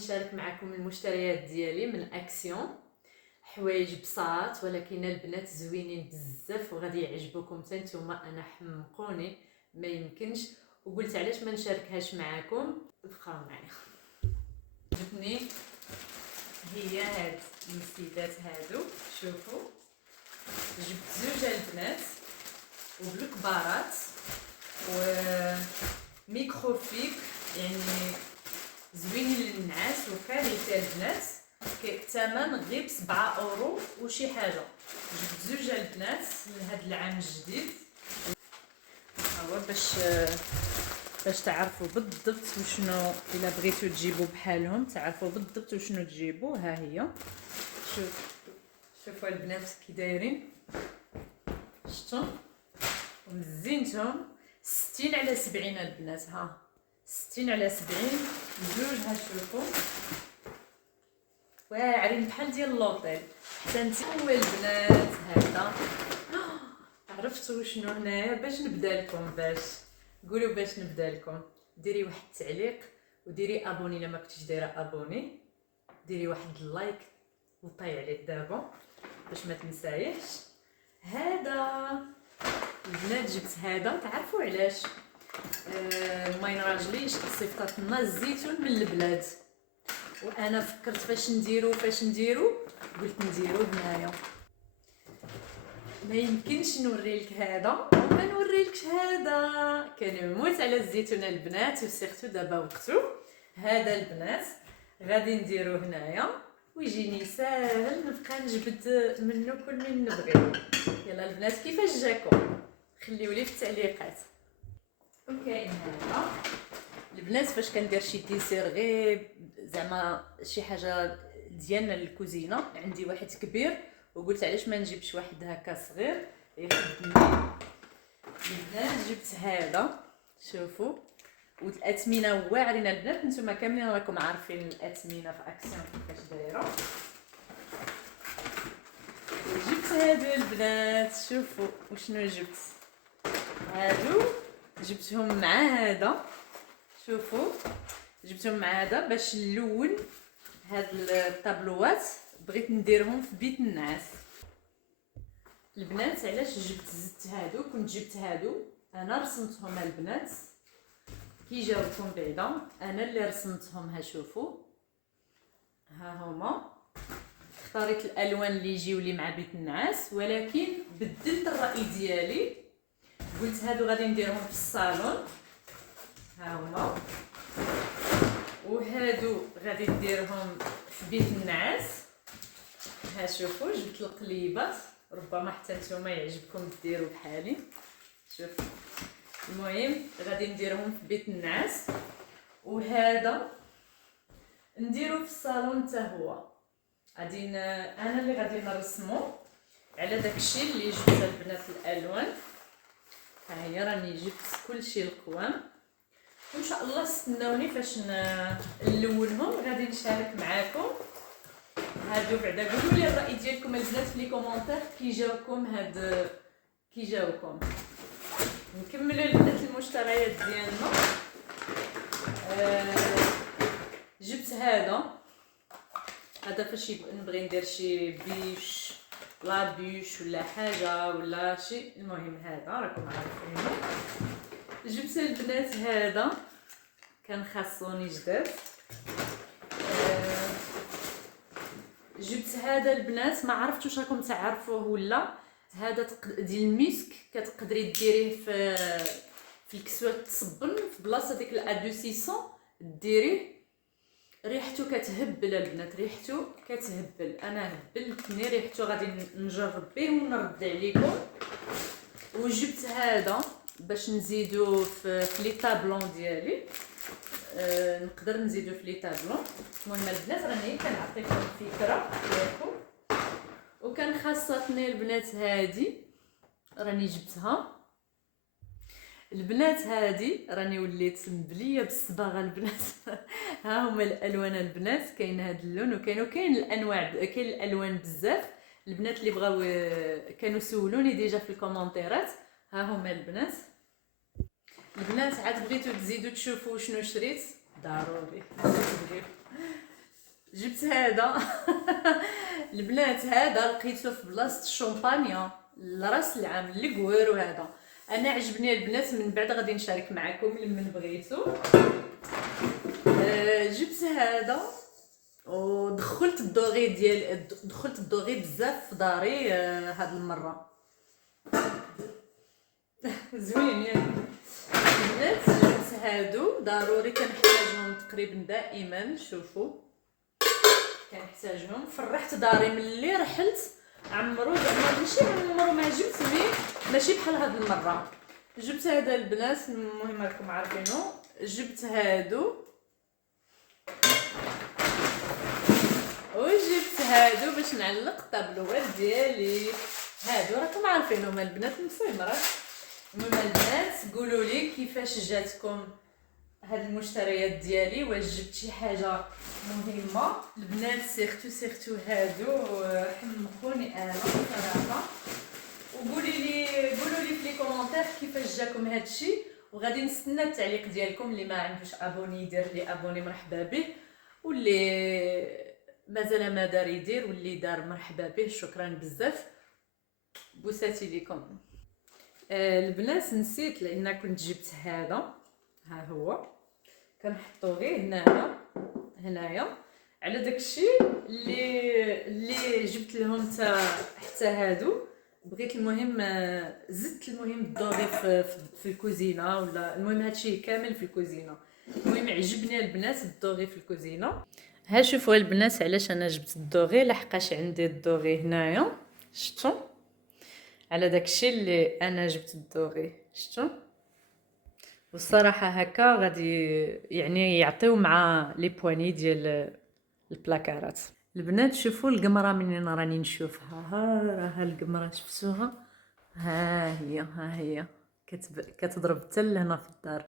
نشارك معكم المشتريات ديالي من اكسيون. حوايج بساط ولكن البنات زوينين بزاف وغادي يعجبوكم حتى نتوما. انا حمقوني ما يمكنش، وقلت علاش ما نشاركهاش معكم. بقاو معايا. جبتني هي هاد المسيدات هادو، شوفوا جبت زوج البنات وبالكبارات وميكروفيك، يعني زوينين للنعاس وكاليتي البنات. الثمن غير ب7 اورو وشي حاجه. جبت زوج البنات لهاد العام الجديد، هو باش تعرفوا بالضبط وشنو الا بغيتو تجيبوا بحالهم، تعرفوا بالضبط وشنو تجيبوا. ها هي، شوفوا البنات كي دايرين، شفتوا ومزينتهم. 60 على 70 البنات، ها 60 على 70 زوج. ها شوفوا واعرين بحال ديال لوطيل. حتى انت هو البنات هذا. عرفتوا شنو هنايا؟ باش نبدا لكم، باش قولوا باش نبدا لكم، ديري واحد التعليق وديري ابوني الا ما كنتيش دايره ابوني، ديري واحد اللايك وطاي عليه دابا باش ما تنسايهش. هذا البنات جبت هذا، تعرفوا علاش؟ ما ينراجليش صيفطات لنا الزيتون من البلاد، وانا فكرت فاش نديرو قلت نديرو هنايا. ما يمكنش نوري لك هذا وما نوريلكش هذا. كنموت على الزيتون البنات، وسيرتو دابا وقتو. هذا البنات غادي نديرو هنايا ويجيني ساهل، نبقى نجبد منه كل من نبغي. يلا البنات كيفاش جاكم؟ خليو لي في التعليقات. وكاين هذا البنات فاش كندير شي ديسير غير زعما شي حاجه ديالنا للكوزينه. عندي واحد كبير وقلت علاش ما نجيبش واحد هكا صغير يخدمني. البنات جبت هذا، شوفوا، والاثمنه واعرين البنات، نتوما كاملين راكم عارفين الاثمنه في اكسيون كيفاش دايره. جبت هادو البنات، شوفوا وشنو جبت. هادو جبتهم مع هذا، شوفوا جبتهم مع هذا باش نلون هاد الطابلوات. بغيت نديرهم في بيت النعاس. البنات علاش زدت هادو؟ كنت جبت هادو انا رسمتهم البنات كي جاوكم بعدا، انا اللي رسمتهم. ها شوفوا، ها هما. اختاريت الالوان اللي يجيو لي مع بيت النعاس، ولكن بدلت الراي ديالي. قلت هادو غادي نديرهم في الصالون، ها هما، وهادو غادي نديرهم في بيت النعاس. ها شوفوا جبت القليبات، ربما حتى نتوما يعجبكم ديروا بحالي. شوف، المهم غادي نديرهم في بيت النعاس، وهذا نديرو في الصالون حتى هو. غادي انا اللي غادي نرسمو على داكشي اللي جبت البنات الالوان. ها هي راني جبت كلشي القوام، وان شاء الله استناوني فاش نلونهم. غادي نشارك معاكم هادو. بعدا قولوا لي الراي ديالكم البنات في لي كومونتير كي جاوكم هاد، كي جاوكم. نكملوا البنات المشتريات ديالنا. جبت هذا فاش نبغي ندير شي بيش لا بيش ولا حاجه ولا شي. المهم هذا راكم عارفينه. جبت البنات هذا كان خاصوني جداد. جبت هذا البنات، ما عرفتش واش راكم تعرفوه ولا. هذا ديال المسك، كتقدري ديريه في الكسوه تصبن في بلاصه ديك الادوسيسون، ديريه ريحته كتهبل البنات، ريحته كتهبل. انا هبلتني ريحته، غادي نجرب به ونرد عليكم. وجبت هذا باش نزيدو في لي طابلون ديالي، نقدر نزيدو في لي طابلون. المهم البنات راني كنعطيكم فكره ديالكم. وكان خاصتني البنات هادي راني جبتها البنات. هادي راني وليت مبليه بالصباغه البنات. ها هما الالوان البنات، كاين هاد اللون وكاين الانواع، كاين الالوان بزاف. البنات اللي بغاو كانوا سولوني ديجا في الكومونتيرات. ها هما البنات. البنات عاد بغيتو تزيدوا تشوفوا شنو شريت، ضروري جبت هذا البنات، هذا لقيته في بلاصه الشومبانيا لراس العام اللي كوير. وهذا انا عجبني البنات، من بعد غادي نشارك معكم لمن بغيتو. جبت هذا ودخلت الدوغي ديال دخلت الدوغي بزاف في داري هاد المره. زوين ياك البنات. جبت هادو ضروري كنحتاجهم تقريبا دائما. شوفوا كنحتاجهم. فرحت داري ملي رحلت عمرو، زعما ماشي عمرو ما عجبتني، ماشي بحال هاد المره. جبت هذا البنات، المهم راكم عارفينه. جبت هادو وجبت هادو باش نعلق الطابلوات ديالي. هادو راكم عارفينهم البنات مسمرات. المهم البنات قولوا لي كيفاش جاتكم هاد المشتريات ديالي، واش جبت شي حاجه مهمه. البنات سيرتو هادو حمقوني انا صراحه. وقولوا لي في لي كومونتير كيفاش جاكم هادشي، وغادي نستنى التعليق ديالكم. اللي ما عندوش ابوني يدير لي ابوني مرحبا به، واللي مازال ما دار يدير، واللي دار مرحبا به. شكرا بزاف، بوساتي ليكم. البنات نسيت لان كنت جبت هذا، ها هو كنحطو غير هنايا على داكشي اللي جبت لهم حتى هادو. بغيت المهم زدت المهم الدوغي في الكوزينه، ولا المهم هادشي كامل في الكوزينه. المهم عجبني البنات الدوغي في الكوزينه. ها شوفوا البنات علاش انا جبت الدوغي، لحقاش عندي الدوغي هنايا. شفتوا على داكشي اللي انا جبت الدوغي. شفتوا والصراحه هكا غادي يعني يعطيو مع لي بواني ديال البلاكارات. البنات شوفوا القمره منين راني نشوفها. راها القمره شفتوها، ها هي كتضرب حتى لهنا في الدار.